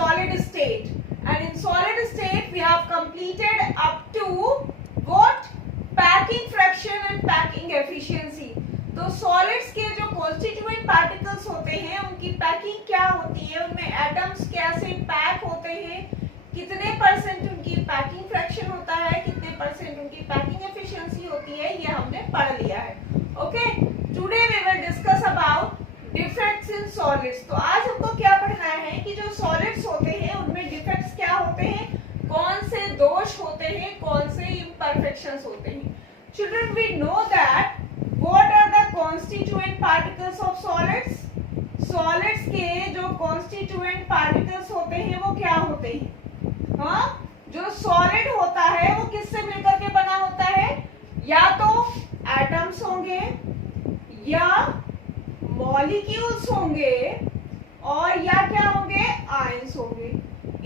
solid state, and in solid state we have completed up to what? Packing fraction and packing efficiency. तो solids के जो constituent particles होते हैं उनकी packing क्या होती है, उनमें एटम्स कैसे पैक होते हैं, कितने परसेंट उनकी पैकिंग फ्रैक्शन होता है, कितने परसेंट उनकी पैकिंग एफिशिएंसी होती है, ये हमने पढ़ लिया है. Okay, today we will discuss about defects in solids. तो आज हमको क्या पढ़ना है कि जो सॉलिड्स होते हैं उनमें डिफेक्ट्स क्या होते हैं, कौन से दोष होते हैं, कौन से इम्परफेक्शंस होते हैं. Children, we know that what are the constituent particles of solids. solids के जो constituent particles होते हैं वो क्या होते हैं? हाँ, जो solid होता है वो किससे मिलकर के बना होता है? या तो atoms होंगे या molecules होंगे और या क्या होंगे? ions होंगे.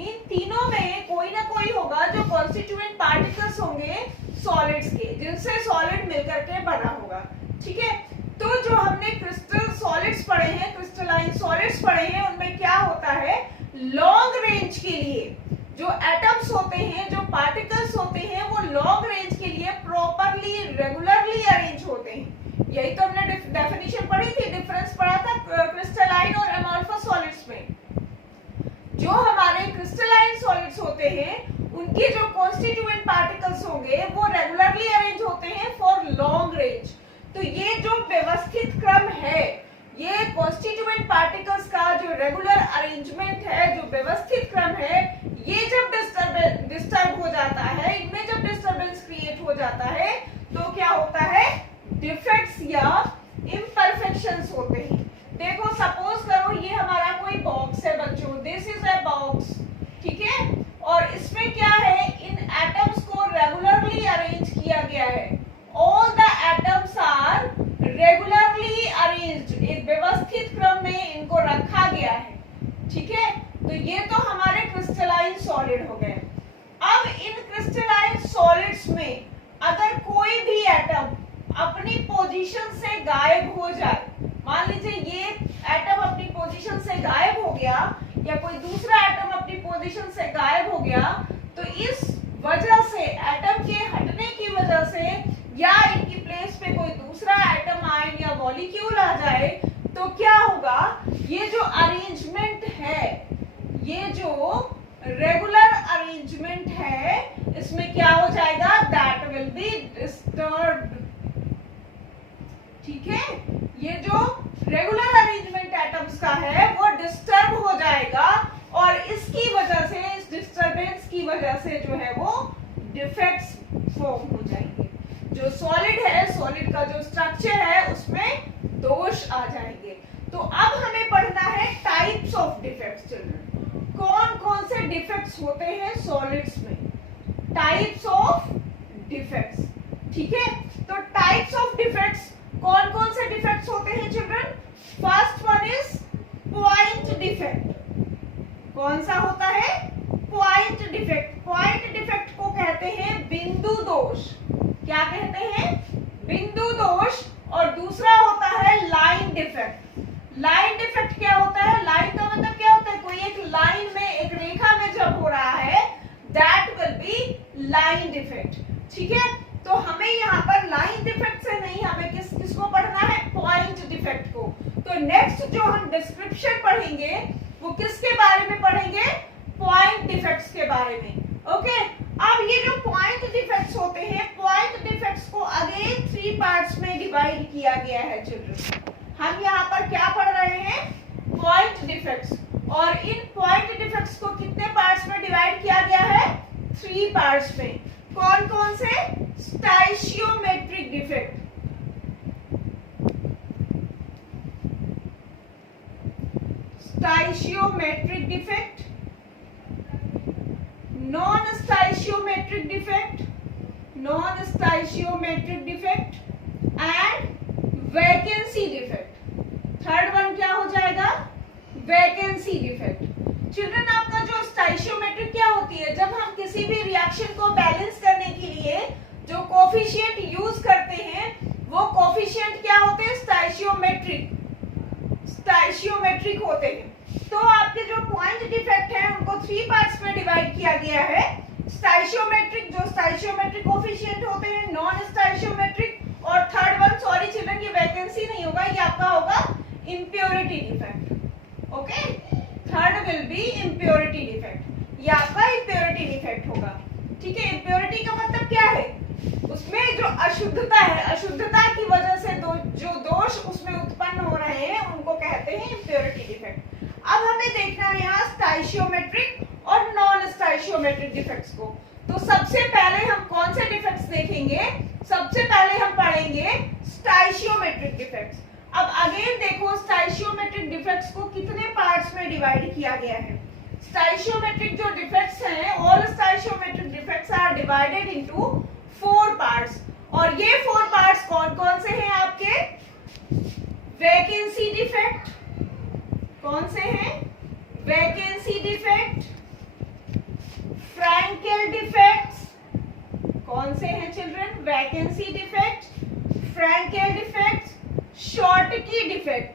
इन तीनों में कोई ना कोई होगा जो constituent particles होंगे solids के, जिनसे solid मिलकर के बना होगा. ठीक है, तो जो हमने क्रिस्टल सॉलिड्स पढ़े हैं, क्रिस्टलाइन सॉलिड्स पढ़े हैं, उनमें क्या होता है, लॉन्ग रेंज के लिए जो एटम्स होते हैं, जो पार्टिकल्स होते हैं, वो लॉन्ग रेंज के लिए प्रॉपरली रेगुलरली अरेंज होते हैं. यही तो हमने डेफिनेशन पढ़ी थी, डिफरेंस पढ़ा था क्रिस्टलाइन और अमॉर्फस सॉलिड्स में. जो हमारे क्रिस्टलाइन सॉलिड्स होते हैं उनके जो कॉन्स्टिट्यूएंट पार्टिकल्स होंगे वो रेगुलरली अरेंज होते हैं फॉर लॉन्ग रेंज. तो ये जो व्यवस्थित क्रम है, ये कॉन्स्टिट्यूएंट पार्टिकल्स का जो रेगुलर अरेंजमेंट है, जो व्यवस्थित क्रम है, ये जब डिस्टर्ब हो जाता है, इनमें जब डिस्टर्बेंस क्रिएट हो जाता है तो क्या होता है, डिफेक्ट्स या इम्परफेक्शंस होते हैं. देखो, सपोज करो ये हमारा कोई बॉक्स है बच्चों, दिस इज अ बॉक्स. ठीक है, और इसमें क्या है, इन एटम्स को रेगुलरली अरेंज किया गया है. All the atoms are regularly arranged. एक व्यवस्थित क्रम में इनको रखा गया है. ठीक है, तो ये तो हमारे क्रिस्टलाइन सॉलिड हो गए. अब इन क्रिस्टलाइन सॉलिड्स में अगर कोई भी एटम अपनी पोजीशन से गायब हो जाए, मान लीजिए ये एटम अपनी पोजीशन से गायब हो गया या कोई दूसरा एटम अपनी पोजीशन से गायब हो गया, तो इस वजह से, एटम के हटने की वजह से या इनकी प्लेस पे कोई दूसरा एटम आए या मॉलिक्यूल आ जाए, तो क्या होगा, ये जो अरेंजमेंट है, ये जो रेगुलर अरेंजमेंट है, इसमें क्या हो जाएगा, दैट विल बी डिस्टर्ब्ड. ठीक है, ये जो रेगुलर अरेंजमेंट एटम्स का है वो डिस्टर्ब हो जाएगा और इसकी वजह से, इस डिस्टर्बेंस की वजह से जो है वो डिफेक्ट्स फॉर्म हो जाएंगे. जो सॉलिड है, सॉलिड का जो स्ट्रक्चर है उसमें दोष आ जाएंगे. तो अब हमें पढ़ना है टाइप्स ऑफ डिफेक्ट्स. चिल्ड्रन, कौन कौन से डिफेक्ट्स होते हैं सॉलिड्स में, टाइप्स ऑफ डिफेक्ट्स. ठीक है, तो टाइप्स ऑफ डिफेक्ट्स कौन कौन से डिफेक्ट्स होते हैं children? First one is point defect. कौन सा होता है? Point defect. पॉइंट डिफेक्ट को कहते हैं बिंदु दोष. क्या कहते हैं? बिंदु दोष. और दूसरा होता है लाइन डिफेक्ट. लाइन डिफेक्ट क्या होता है? लाइन का मतलब क्या होता है? कोई एक लाइन में, एक रेखा में जब हो रहा है, that will B line defect. ठीक है, तो हमें यहाँ पर लाइन डिफेक्ट से नहीं, हमें किसको पढ़ना है? पॉइंट डिफेक्ट को. तो नेक्स्ट जो हम डिस्क्रिप्शन पढ़ेंगे वो किसके बारे में पढ़ेंगे? पॉइंट डिफेक्ट्स के बारे में. ओके, अब ये जो पॉइंट डिफेक्ट्स होते हैं, पॉइंट डिफेक्ट्स को अगेन 3 पार्ट्स में डिवाइड किया गया है चिल्ड्रन. हम यहाँ पर क्या पढ़ रहे हैं? Point defects. और इन पॉइंट डिफेक्ट्स को कितने पार्ट्स में डिवाइड किया गया है? 3 पार्ट्स में. कौन कौन से? Stoichiometric defect, stoichiometric defect, non stoichiometric defect, non stoichiometric defect and vacancy defect. Third one क्या हो जाएगा? Vacancy defect. चिल्ड्रन, आपका जो स्टाइशियोमेट्रिक क्या होती है? जब हम किसी भी रिएक्शन को बैलेंस करने के लिए जो कोफिशिएंट यूज करते हैं वो कोफिशिएंट क्या होते हैं? स्टाइशियोमेट्रिक, स्टाइशियोमेट्रिक होते हैं. तो आपके जो पॉइंट डिफेक्ट है उनको 3 पार्ट्स में डिवाइड किया गया है। स्टाइशियोमेट्रिक, जो स्टाइशियोमेट्रिक कोफिशिएंट होते हैं, नॉन स्टाइशियोमेट्रिक, और थर्ड वन, सॉरी चिल्ड्रन ये वैकेंसी नहीं होगा, ये आपका होगा impurity defect. Okay, third will be impurity defect, ये आपका इम्प्योरिटी डिफेक्ट होगा। ठीक है, इम्प्योरिटी का मतलब क्या है, उसमें जो अशुद्धता है, अशुद्धता की वजह से जो दोष उसमें उत्पन्न हो रहे हैं उनको कहते हैं इम्प्योरिटी डिफेक्ट। अब हमें देखना है यहाँ स्टाइशियोमेट्रिक और नॉन स्टाइशियोमेट्रिक डिफेक्ट्स को। तो सबसे पहले हम कौन से डिफेक्ट्स देखेंगे, सबसे पहले हम पढ़ेंगे स्टाइशियोमेट्रिक डिफेक्ट्स। अब अगेन देखो स्टाइशियोमेट्रिक डिफेक्ट्स को कितने पार्ट्स में डिवाइड किया गया है। स्टाइशियोमेट्रिक जो डिफेक्ट्स हैं, all stoichiometric defects are divided into 4 parts, और ये 4 पार्ट्स कौन कौन से हैं आपके, वैकेंसी डिफेक्ट, कौन से हैं, वैकेंसी डिफेक्ट, फ्रैंकेल डिफेक्ट्स, कौन से हैं children, vacancy defect, Frenkel defect, Schottky defect,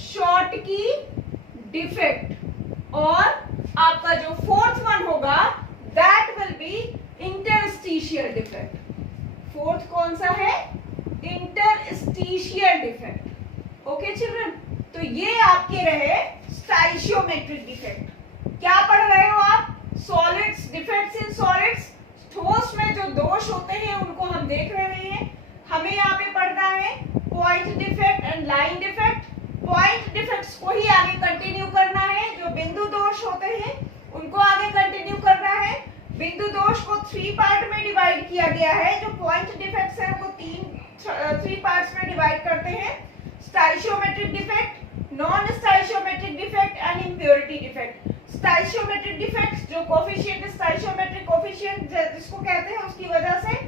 Schottky defect, और आपका जो फोर्थ वन होगा that will be interstitial defect. Fourth कौन सा है, इंटरस्टिशियल डिफेक्ट। ओके चिल्ड्रन, तो ये आपके रहे स्टाइशियोमेट्रिक डिफेक्ट। क्या पढ़ रहे हो आप, सॉलिड्स, डिफेक्ट्स इन सॉलिड्स, ठोस में जो दोष होते हैं उनको हम देख रहे हैं। हमें यहाँ पे पढ़ना है point defect and line defect. Point defects को ही आगे कंटिन्यू करना है, जो बिंदु दोष होते हैं उनको आगे कंटिन्यू करना है। बिंदु दोष को 3 पार्ट में डिवाइड किया गया है, जो पॉइंट डिफेक्ट्स हैं वो 3 पार्ट्स में डिवाइड करते हैं, stoichiometric defect, non stoichiometric defect and impurity defect. Stoichiometric defects जो कोफिशिएंट, स्टाइशियोमेट्रिक कोफिशिएंट जिसको कहते हैं उसकी वजह से,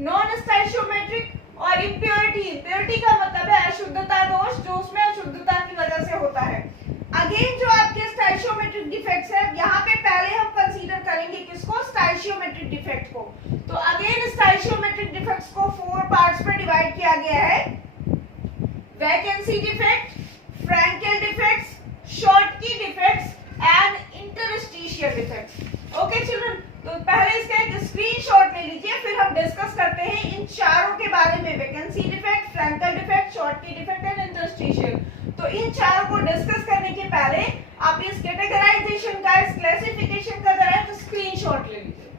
नॉन स्टाइशियोमेट्रिक और इम्प्योरिटी, इम्प्योरिटी का मतलब है अशुद्धता दोष, जो उसमें अशुद्धता की वजह से होता है। अगेन जो आपके स्टाइशियोमेट्रिक डिफेक्ट्स है, यहाँ पे पहले हम कंसीडर करेंगे किसको, स्टाइशियोमेट्रिक डिफेक्ट को। तो अगेन स्टाइशियोमेट्रिक डिफेक्ट्स को 4 पार्ट्स में डिवाइड किया गया है, vacancy defect, Frenkel defects, Schottky defects and interstitial defects. Okay children, तो पहले इसका एक स्क्रीनशॉट ले लीजिए, फिर हम डिस्कस करते हैं इन चारों के बारे में, vacancy defect, Frenkel defect, Schottky defect and interstitial. तो इन चारों को डिस्कस करने के पहले आप इस कैटेगराइजेशन का, इस क्लासिफिकेशन का जरा एक स्क्रीनशॉट ले लीजिए।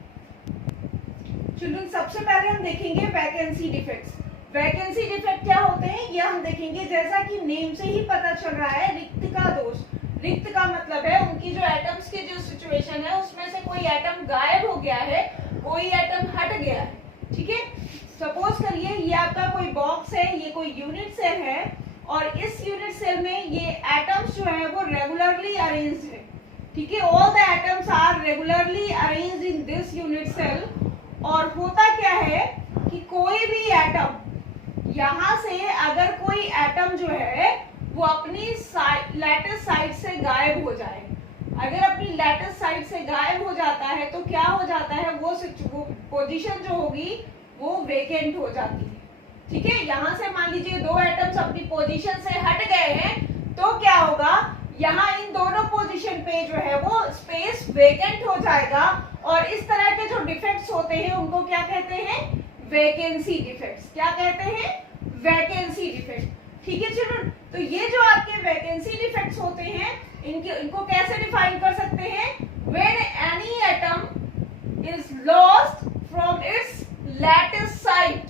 चिल्ड्रन सबसे पहले हम देखेंगे वैकेंसी डिफेक्ट्स। वैकेंसी डिफेक्ट क्या होते हैं ये हम देखेंगे। जैसा कि नेम से ही पता चल रहा है, रिक्तता दोष। रिक्त का मतलब है उनकी जो एटम्स की जो सिचुएशन है उसमें से कोई एटम गायब हो गया है, कोई एटम हट गया है। ठीक है, सपोज करिए ये आपका कोई बॉक्स है, ये कोई यूनिट सेल है, और इस यूनिट सेल में ये एटम्स जो है वो रेगुलरली अरेंज्ड है। ठीक है, all the atoms are regularly arranged in this unit cell. और होता क्या है कि कोई भी एटम, यहाँ से अगर कोई एटम जो है वो अपनी लैटिस साइड से गायब हो जाए, अगर अपनी लैटिस साइड से गायब हो जाता है तो क्या हो जाता है, वो पोजीशन जो होगी वो वेकेंट हो जाती है। ठीक है, यहाँ से मान लीजिए 2 एटम्स अपनी पोजीशन से हट गए हैं, तो क्या होगा, यहाँ इन दोनों पोजीशन पे जो है वो स्पेस वेकेंट हो जाएगा, और इस तरह के जो डिफेक्ट्स होते हैं उनको क्या कहते हैं, वैकेंसी डिफेक्ट्स। क्या कहते हैं, वैकेंसी डिफेक्ट। ठीक है चिल्ड्रन, तो ये जो आपके वैकेंसी डिफेक्ट्स होते हैं इनको कैसे डिफाइन कर सकते हैं, when any atom is lost from its lattice site,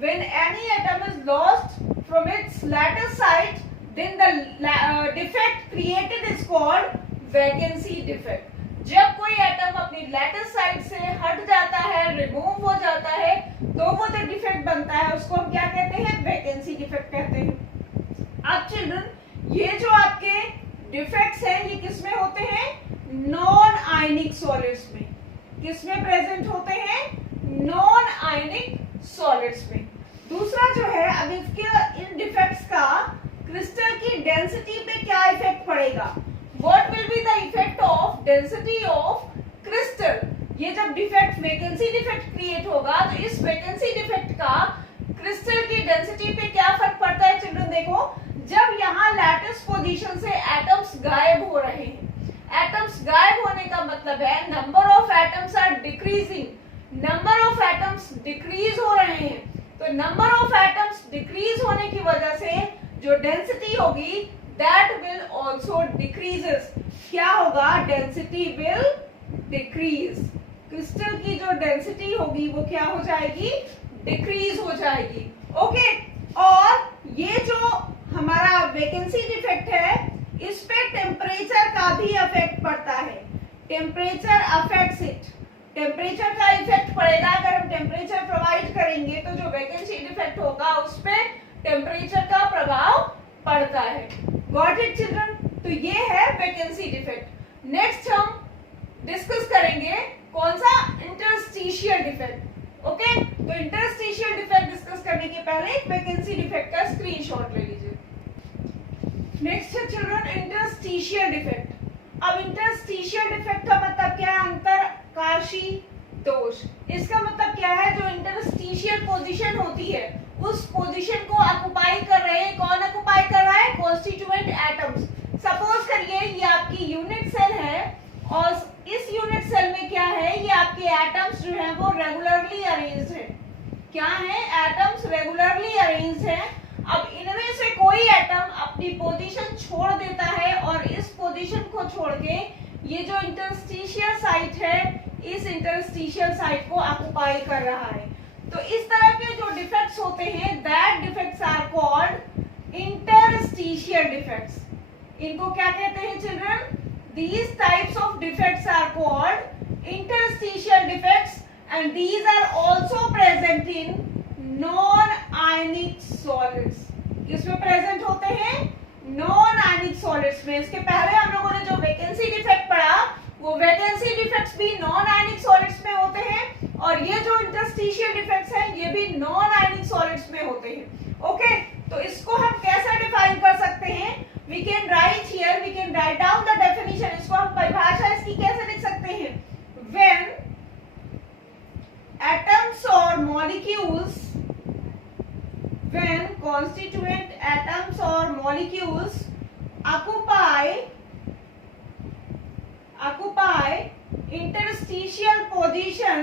when any atom is lost from its lattice site, then the defect created is called vacancy defect. जब कोई एटम अपनी लैटिस साइड से हट जाता है, रिमूव हो जाता है, तो वो जो डिफेक्ट बनता है उसको हम क्या कहते हैं, वैकेंसी डिफेक्ट कहते हैं। अब चिल्ड्रन ये जो आपके डिफेक्ट्स हैं ये किसमें होते हैं, नॉन आयनिक सॉलिड्स में। किसमें प्रेजेंट होते हैं, नॉन आयनिक सॉलिड्स में। दूसरा जो है, अब इसके इन डिफेक्ट्स का क्रिस्टल की डेंसिटी पे क्या इफेक्ट पड़ेगा, what will be the effect of density of crystal. ये जब डिफेक्ट, वैकेंसी डिफेक्ट क्रिएट होगा, तो इस वैकेंसी डिफेक्ट का क्रिस्टल की डेंसिटी पे क्या फर्क पड़ता है चिल्ड्रन। देखो, जब यहाँ लैटिस पोजीशन से एटम्स गायब हो रहे हैं। एटम्स गायब होने का मतलब है number of atoms are decreasing, number of atoms decrease हो रहे हैं। तो नंबर ऑफ एटम्स डिक्रीज होने की वजह से जो डेंसिटी होगी दैट विल आल्सो डिक्रीजेस। क्या होगा? Density will decrease. क्रिस्टल की जो डेंसिटी होगी वो क्या हो जाएगी? डिक्रीज हो जाएगी। ओके, और ये जो हमारा वैकेंसी डिफेक्ट है इस पे टेम्परेचर का भी इफेक्ट पड़ता है। टेम्परेचर अफेक्ट्स इट, टेम्परेचर का इफेक्ट पड़ेगा। अगर हम टेम्परेचर प्रोवाइड करेंगे तो जो वैकेंसी डिफेक्ट होगा उस पे टेम्परेचर का प्रभाव पड़ता है। Got it children? तो ये है वैकेंसी डिफेक्ट। नेक्स्ट हम डिस्कस करेंगे कौन सा? Interstitial defect. ओके, तो इंटरस्टिशियल डिफेक्ट डिस्कस करने के पहले एक वैकेंसी डिफेक्ट का स्क्रीनशॉट ले लीजिए। नेक्स्ट है चिल्ड्रन इंटरस्टिशियल डिफेक्ट। अब इंटरस्टिशियल डिफेक्ट का मतलब क्या है? अंतरकाशी दोष। इसका मतलब क्या है? जो इंटरस्टिशियल पोजीशन होती है उस पोजीशन को ऑक्युपाई कर रहे हैं। कौन ऑक्युपाई कर रहा है? Constituent atoms. सपोज करिए ये आपकी यूनिट सेल है और इस यूनिट सेल में क्या है? ये आपके एटम्स जो है वो रेगुलरली अरेंज्ड है। क्या है? एटम्स रेगुलरली अरेंज्ड है। अब इनमें से कोई एटम अपनी पोजीशन छोड़ देता है और इस पोजीशन को छोड़ के ये जो इंटरस्टिशियल साइट है इस इंटरस्टिशियल साइट को ऑक्युपाई कर रहा है। तो इस तरह के जो डिफेक्ट्स होते हैं that defects are called interstitial defects. इनको क्या कहते हैं children? These types of defects are called interstitial defects and these are also present in non-ionic solids. किसमें प्रेजेंट होते हैं? non-ionic solids में। इसके पहले हम लोगों ने जो वैकेंसी डिफेक्ट पढ़ा वो वैकेंसी डिफेक्ट्स भी non-ionic solids में होते हैं और ये जो इंटरस्टिशियल डिफेक्ट्स हैं ये भी non-ionic solids में होते हैं। ओके, तो इसको हम कैसे डिफाइन कर सकते हैं? We can write here, we can write down the definition. इसको हम परिभाषा इसकी कैसे लिख सकते हैं? When atoms or molecules, when constituent atoms or molecules occupy interstitial position,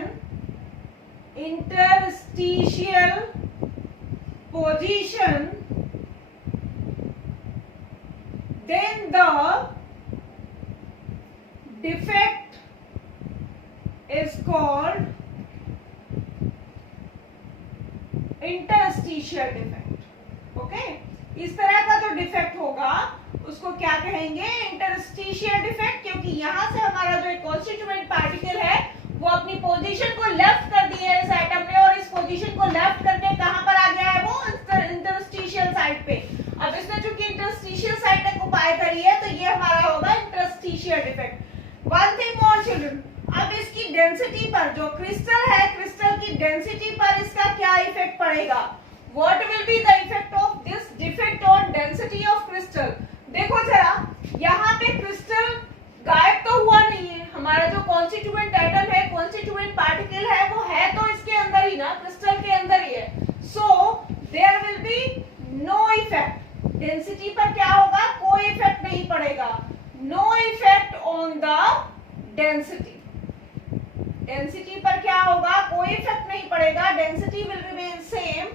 then the defect is called interstitial defect। Okay, इस तरह का जो डिफेक्ट होगा उसको क्या कहेंगे? Interstitial defect. क्योंकि यहाँ से हमारा जो एक कॉन्स्टिट्यूएंट पार्टिकल है वो अपनी पोजीशन को लेफ्ट कर दिया है इस एटम ने और इस पोजीशन को लेफ्ट करके कहां पर आ गया है? वो इंटरस्टिशियल साइट पे। अब इसने चूंकि इंटरस्टिशियल साइट ऑक्युपाई करी है तो ये हमारा होगा interstitial defect. One thing more children, अब इसकी डेंसिटी पर, जो क्रिस्टल है क्रिस्टल की डेंसिटी पर इसका क्या इफेक्ट पड़ेगा? What will be the effect of this defect on density of crystal? देखो जरा, यहाँ पे क्रिस्टल गायब तो हुआ नहीं है। हमारा जो कॉन्स्टिट्यूएंट एटम है, कॉन्स्टिट्यूएंट पार्टिकल है, वो है तो इसके अंदर ही ना, क्रिस्टल के अंदर ही है। So there will be no effect. Density पर क्या होगा? कोई इफेक्ट नहीं पड़ेगा। No effect on the density. Density पर क्या होगा? कोई इफेक्ट नहीं पड़ेगा। Density will remain same.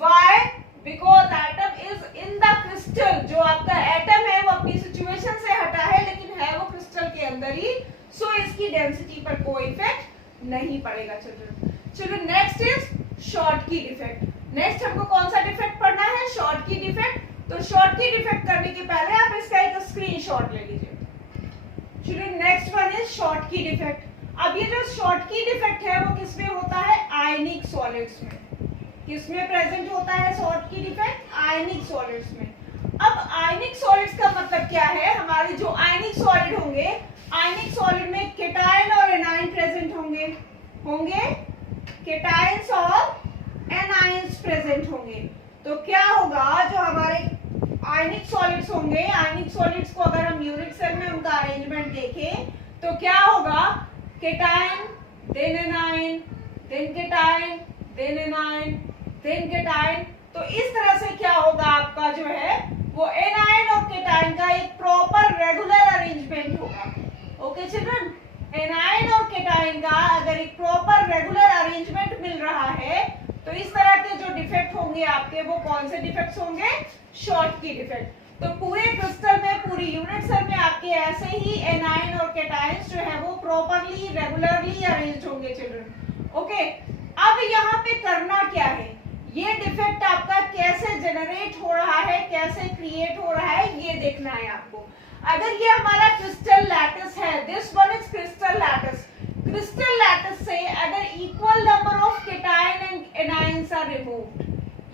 Why? Because atom is in the crystal. जो आपका एटम है वो अपनी सिचुएशन से हटा है लेकिन है वो क्रिस्टल के अंदर ही। सो इसकी डेंसिटी पर कोई इफेक्ट नहीं पड़ेगा चिल्ड्रन। चलो नेक्स्ट इज शॉर्ट की डिफेक्ट। नेक्स्ट हमको कौन सा डिफेक्ट पढ़ना है? शॉर्ट की डिफेक्ट। तो शॉर्ट की डिफेक्ट करने के पहले आप इसका एक स्क्रीनशॉट ले लीजिए। चलो नेक्स्ट वन इज शॉर्ट की डिफेक्ट। अब ये जो शॉर्ट की डिफेक्ट है वो किसमें होता है? आयनिक सॉलिड्स में। किसमें प्रेजेंट होता है शॉर्ट की डिफेक्ट? आयनिक सॉलिड्स में। अब आयनिक सॉलिड्स का मतलब क्या है? हमारे जो आयनिक सॉलिड होंगे, आयनिक सॉलिड में केटायन और एनायन प्रेजेंट होंगे केटायंस और एनायंस प्रेजेंट होंगे। तो क्या होगा? जो हमारे आयनिक सॉलिड्स होंगे, आयनिक सॉलिड्स को अगर हम यूनिट सेल में उनका अरेंजमेंट देखें तो क्या होगा? Cation then anion then cation then anion then cation. तो इस तरह से क्या होगा? आपका जो है वो एनायन और केटायन का होंगे आपके, वो कौन से डिफेक्ट्स होंगे? Schottky defect. तो पूरे क्रिस्टल में, पूरी यूनिट सेल में आपके ऐसे ही एनाइन और कैटायंस जो है वो प्रॉपर्ली रेगुलरली अरेंज्ड होंगे चिल्ड्रन। ओके, अब यहाँ पे करना क्या है, ये डिफेक्ट आपका कैसे जनरेट हो रहा है, कैसे क्रिएट हो रहा है, ये देखना है आपको। अगर ये हमारा क्रिस्टल लैटिस है, this one is crystal lattice, crystal lattice से अगर equal number of cation and anions are removed,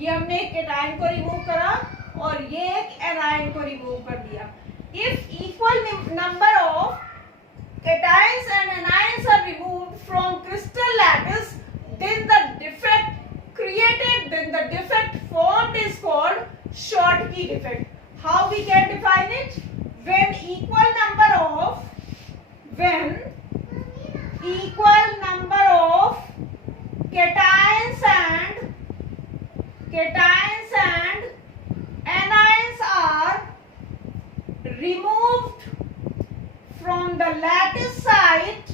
ये हमने एक केटायन को रिमूव करा और ये एक एनायन को रिमूव कर दिया। If equal number of cations and anions are removed from crystal lattice, then the defect created, then the defect formed is called Schottky defect. How we can define it? When equal number of cations and anions are removed from the lattice site,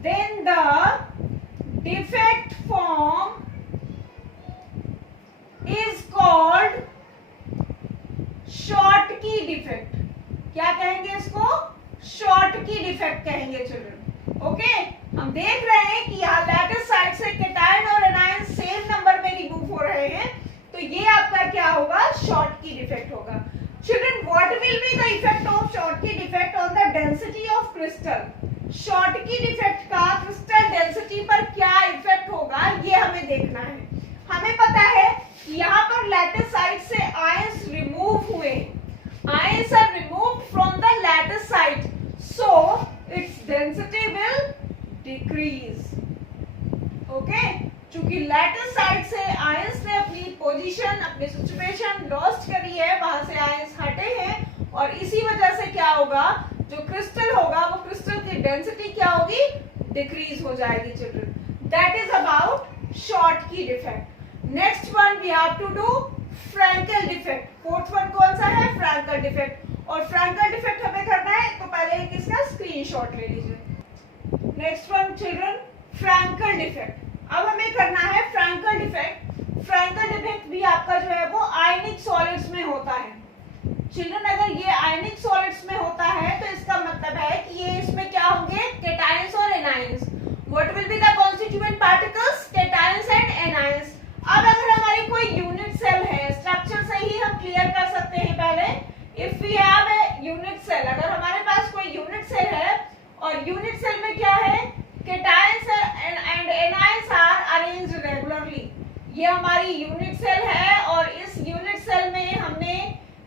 then the defect form is called Schottky defect. क्या कहेंगे इसको? Schottky defect कहेंगे children. Okay, हम देख रहे हैं कि यहाँ लैटिस साइड से केटायन और एनायन सेम नंबर में रिमूव हो रहे हैं, तो ये आपका क्या होगा? Schottky defect होगा। Children, what will be the effect of Schottky defect on the density of crystal? Schottky defect का क्रिस्टल डेंसिटी पर क्या इफेक्ट होगा, ये हमें देखना है। हमें पता है कि यहाँ पर लैटिस साइड से आयंस रिमूव हुए, ions are removed from the lattice side, so its density will decrease. Okay, चूंकि लैटिस साइड से आयंस ने अपनी पोजीशन, अपनी सिचुएशन लॉस्ट करी है, वहां से आयंस हटे हैं और इसी वजह से क्या होगा, जो क्रिस्टल होगा वो क्रिस्टल की डेंसिटी क्या होगी? डिक्रीज हो जाएगी children. That is about Schottky defect. Next one we have to do Frenkel defect. Fourth one कौन सा है? Frenkel defect. और फ्रैंकल डिफेक्ट हमें करना है, तो पहले इसका स्क्रीनशॉट ले लीजिए। Next one children, Frenkel defect. अब हमें करना है फ्रैंकल डिफेक्ट। फ्रैंकल डिफेक्ट भी आपका जो है वो आयनिक सॉलिड्स में होता है चिल्ड्रन। अगर ये आयनिक सॉलिड्स में होता है तो इसका मतलब है कि ये इसमें क्या होंगे? केटायंस और anions. What will be the constituent particles? Cations and anions. अब अगर हमारी कोई यूनिट सेल है, स्ट्रक्चर से ही हम क्लियर कर सकते हैं पहले। If we have a unit cell, अगर हमारे पास कोई यूनिट सेल है और यूनिट सेल में क्या है? Cations and anions are arranged regularly. ये हमारी यूनिट सेल है और इस यूनिट सेल में हमने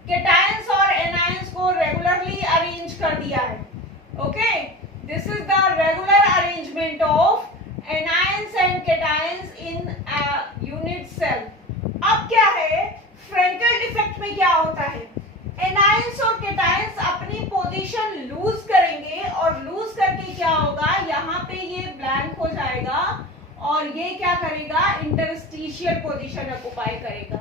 केटायंस और एनायंस को रेगुलरली अरेंज कर दिया है। Okay, this is the regular arrangement of anions and cations in unit cell. अब क्या है, फ्रैंकल डिफेक्ट में क्या होता है? एनायंस और केटायंस अपनी पोजीशन लूज करेंगे और लूज करके क्या होगा, यहाँ पे ये ब्लैंक हो जाएगा और ये क्या करेगा? इंटरस्टिशियल पोजीशन ऑक्युपाई करेगा।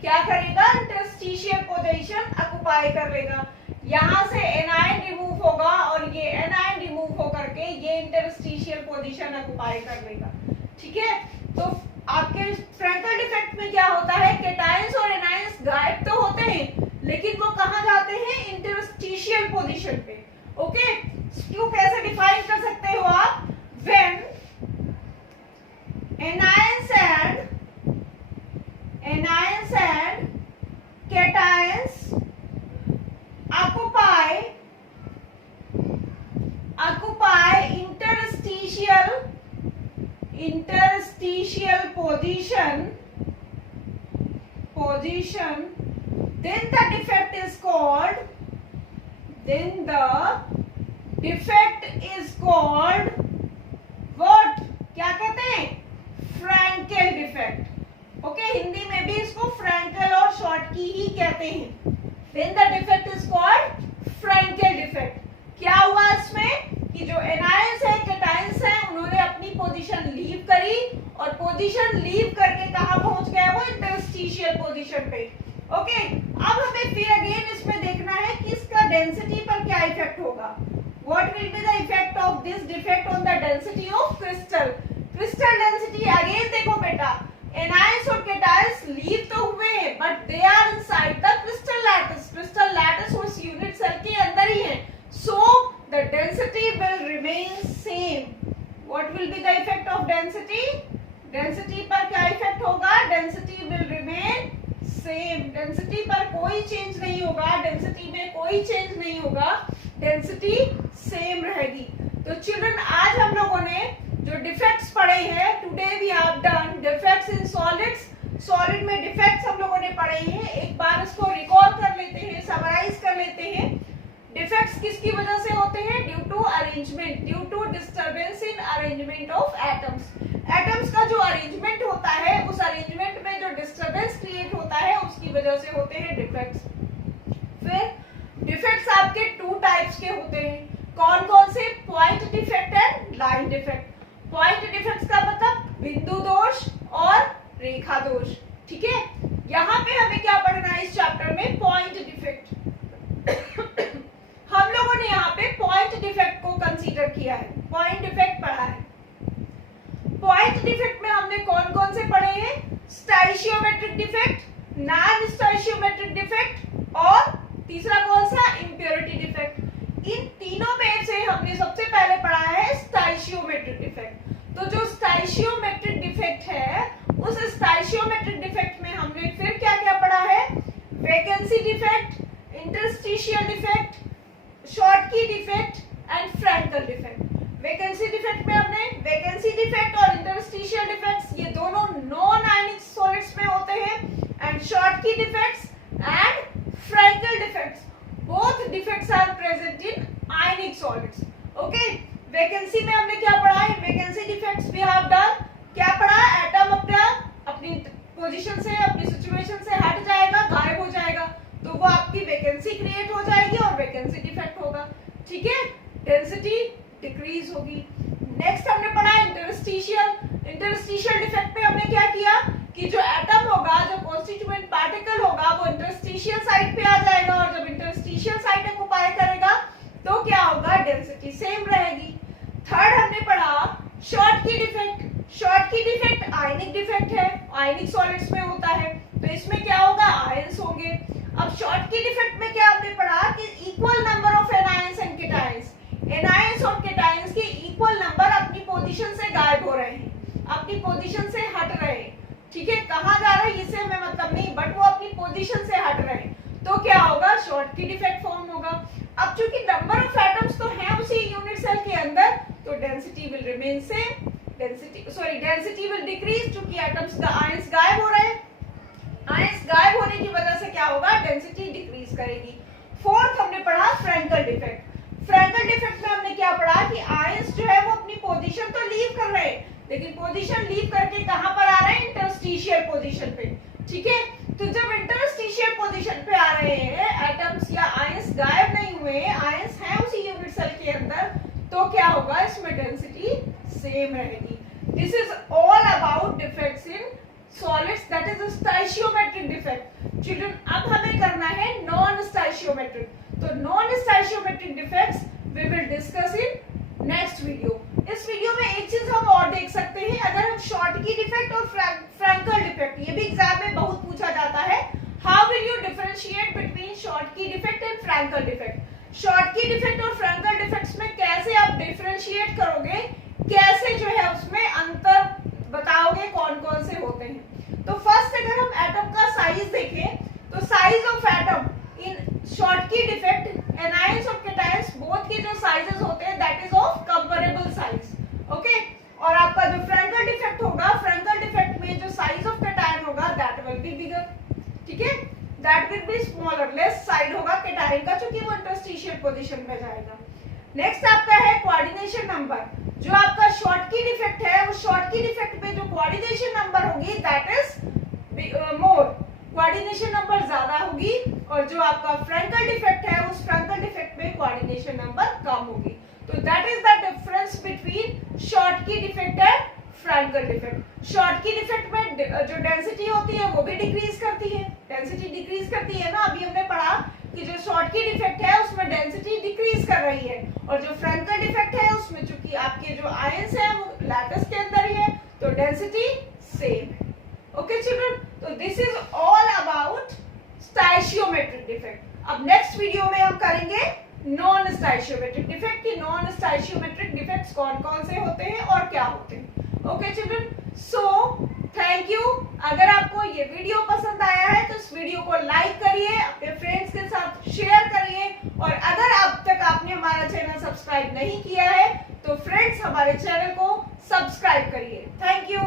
क्या करेगा? इंटरस्टिशियल पोजीशन ऑक्युपाई कर लेगा। यहाँ से एनायन रिमूव होगा और ये एनायन रिमूव होकर के ये इंटरस्टिशियल पोजीशन ऑक्युपाई कर लेगा। ठीक है, तो आपके फ्रैंकल डिफेक्ट में क्या होता है? केटायंस और एनायंस गायब तो होते हैं, लेकिन वो कहाँ जाते हैं? इंटरस्टिशियल पोजीशन पे। ओके, क्यों कैसे डिफाइन कर सकते हो आप? When anions and cations occupy interstitial position, then the defect is called what? क्या कहते हैं? Frenkel defect. ओके, हिंदी में भी इसको फ्रैंकल और शॉर्टकी ही कहते हैं। Then the defect is called Frenkel defect. क्या हुआ इसमें कि जो एनायंस है, केटायंस है, उन्होंने अपनी पोजीशन लीव करी और पोजीशन लीव करके कहां पहुंच गए? वो इंटरस्टिशियल पोजीशन पे। ओके, अब हमें फिर अगेन इसमें देखना है कि इसका द डेंसिटी पर क्या इफेक्ट होगा? What will be the effect of this defect on the density of crystal? Crystal density again देखो बेटा, एनायंस और कैटायंस लीव तो हुए हैं but they are inside the crystal lattice. Crystal lattice उस यूनिट सेल के अंदर ही है, so the density will remain same. What will be the effect of density? Density पर क्या इफेक्ट होगा? Density will remain same. Density पर कोई चेंज नहीं होगा, डेंसिटी में कोई चेंज नहीं होगा, डेंसिटी सेम रहेगी। तो चिल्ड्रन आज हम लोगों ने जो डिफेक्ट्स पढ़े हैं, today we have done defects in solids. Solid में डिफेक्ट्स हम लोगों ने पढ़े हैं, एक बार इसको रिकॉल कर लेते हैं, समराइज कर लेते हैं। डिफेक्ट्स किसकी वजह से होते हैं? Due to arrangement, due to disturbance in arrangement of atoms. Atoms का जो अरेंजमेंट होता है, उस अरेंजमेंट में जो डिस्टर्बेंस क्रिएट होता है, उसकी वजह से होते हैं डिफेक्ट्स। फिर डिफेक्ट्स आपके टू टाइप्स के होते हैं। कौन कौन से? Point defect and line defect. Point defects का मतलब बिंदु दोष और रेखा दोष। ठीक है, यहाँ पे हमें क्या पढ़ना है इस चैप्टर में? Point defect. हम लोगों ने यहाँ पे पॉइंट डिफेक्ट को कंसीडर किया है, पॉइंट डिफेक्ट पढ़ा है। पॉइंट डिफेक्ट में हमने कौन कौन से पढ़े हैं? Stoichiometric defect, non stoichiometric defect और तीसरा कौन सा? Impurity defect. इन तीनों में से हमने सबसे पहले पढ़ा है स्टाइशियोमेट्रिक डिफेक्ट। तो जो स्टाइशियोमेट्रिक डिफेक्ट है, उस स्टाइशियोमेट्रिक डिफेक्ट में हमने फिर क्या क्या पढ़ा है? Vacancy defect, interstitial defect, Schottky defect and Frenkel defect. Vacancy defect में हमने वैकेंसी डिफेक्ट और इंटरस्टिशियल डिफेक्ट्स, ये दोनों नॉन आयनिक सॉलिड्स में होते हैं, and Schottky defects and Frenkel defects, both defects are present in ionic solids. Okay, vacancy में हमने क्या पढ़ा है? Vacancy defects we have done. क्या पढ़ा? एटम अपनी पोजीशन से, अपनी सिचुएशन से हट जाएगा, गायब हो जाएगा, तो वो आपकी वैकेंसी क्रिएट हो जाएगी और वैकेंसी डिफेक्ट होगा। ठीक है, डेंसिटी डिक्रीज होगी। नेक्स्ट हमने पढ़ा इंटरस्टिशियल। इंटरस्टिशियल डिफेक्ट में हमने क्या किया कि जो एटम होगा, जो कॉन्स्टिट्यूएंट पार्टिकल होगा, वो इंटरस्टिशियल साइड पे आ जाएगा, और जब इंटरस्टिशियल साइड ऑक्युपाई करेगा तो क्या होगा? डेंसिटी सेम रहेगी। थर्ड हमने पढ़ा शॉर्टकी डिफेक्ट। शॉर्टकी डिफेक्ट आयनिक डिफेक्ट है, आयनिक सॉलिड्स में होता है, तो इसमें क्या होगा? आयंस होंगे। अब शॉर्टकी डिफेक्ट में क्या हमने पढ़ा कि equal number of anions and cations, anions और कैटायंस के इक्वल नंबर अपनी पोजीशन से गायब हो रहे हैं, अपनी पोजीशन से हट रहे हैं। ठीक है, कहाँ जा रहे हैं इससे हमें मतलब नहीं, बट वो अपनी पोजीशन से हट रहे हैं, तो क्या होगा? शॉर्टकी डिफेक्ट फॉर्म होगा। अब चूंकि नंबर ऑफ एटम्स तो है उसी यूनिट सेल के अंदर, तो density will remain same, density will decrease, चूंकि एटम्स का आयंस गायब हो रहे हैं। आयंस गायब होने की वजह से क्या होगा? डेंसिटी डिक्रीज करेगी। फोर्थ हमने पढ़ा फ्रैंकल डिफेक्ट। फ्रैंकल डिफेक्ट में हमने क्या पढ़ा कि आयंस जो है वो अपनी पोजीशन तो लीव कर रहे हैं, लेकिन पोजीशन लीव करके कहां पर आ रहे हैं? इंटरस्टिशियल पोजीशन पे। ठीक है, तो जब इंटरस्टिशियल पोजीशन पे आ रहे हैं, एटम्स या आयंस गायब नहीं हुए, आयंस है उसी यूनिट सेल के अंदर, तो क्या होगा? इसमें डेंसिटी सेम रहेगी। This is all about defects in solids, that is stoichiometric defect. Children, अब हमें करना है नॉन स्टाइशियोमेट्रिक। तो non stoichiometric defects we will discuss in next video. इस वीडियो में एक चीज हम और देख सकते हैं, अगर हम शॉर्टकी डिफेक्ट और फ्रैंकल डिफेक्ट, ये भी एग्जाम में बहुत पूछा जाता है, how will you differentiate between Schottky defect and Frenkel defect. Schottky defect और फ्रैंकल डिफेक्ट्स में कैसे आप डिफरेंशिएट करोगे, कैसे जो है उसमें अंतर बताओगे, कौन कौन से होते हैं। तो फर्स्ट अगर हम एटम का साइज देखें, तो size of atom in Schottky defect, anions और कैटायंस बोथ के जो साइजेस होते हैं that is of comparable size. Okay, और आपका जो फ्रैंकल डिफेक्ट होगा, फ्रैंकल डिफेक्ट में जो साइज ऑफ कैटायन होगा दैट विल बी बिगर। ठीक है, that will be smaller, less side होगा कैटायन का, क्योंकि वो इंटरस्टिशियल पोजीशन में जाएगा। नेक्स्ट आपका है कोऑर्डिनेशन नंबर। जो आपका शॉर्टकी डिफेक्ट है, उस शॉर्टकी डिफेक्ट में जो कोऑर्डिनेशन नंबर होगी that is more, coordination number ज्यादा होगी, और जो आपका फ्रैंकल डिफेक्ट है, उस फ्रैंकल डिफेक्ट में कोऑर्डिनेशन नंबर कम होगी। तो that is the difference between Schottky defect and Frenkel defect. Schottky defect में जो डेंसिटी होती है वो भी डिक्रीज करती है, डेंसिटी डिक्रीज करती है ना, अभी हमने पढ़ा कि जो शॉर्ट की डिफेक्ट है उसमें डेंसिटी डिक्रीज कर रही है, और जो फ्रंट का डिफेक्ट है उसमें चूंकि आपके जो आयंस है वो लैटिस के अंदर ही है तो डेंसिटी सेम है। ओके चिल्ड्रन, तो this is all about stoichiometric defect. अब नेक्स्ट वीडियो में हम करेंगे नॉन स्टाइशियोमेट्रिक डिफेक्ट कि नॉन स्टाइशियोमेट्रिक डिफेक्ट्स कौन कौन से होते हैं और क्या होते हैं। Okay children, so thank you. अगर आपको ये वीडियो पसंद आया है तो इस वीडियो को लाइक करिए, अपने फ्रेंड्स के साथ शेयर करिए, और अगर अब तक आपने हमारा चैनल सब्सक्राइब नहीं किया है तो फ्रेंड्स हमारे चैनल को सब्सक्राइब करिए। Thank you.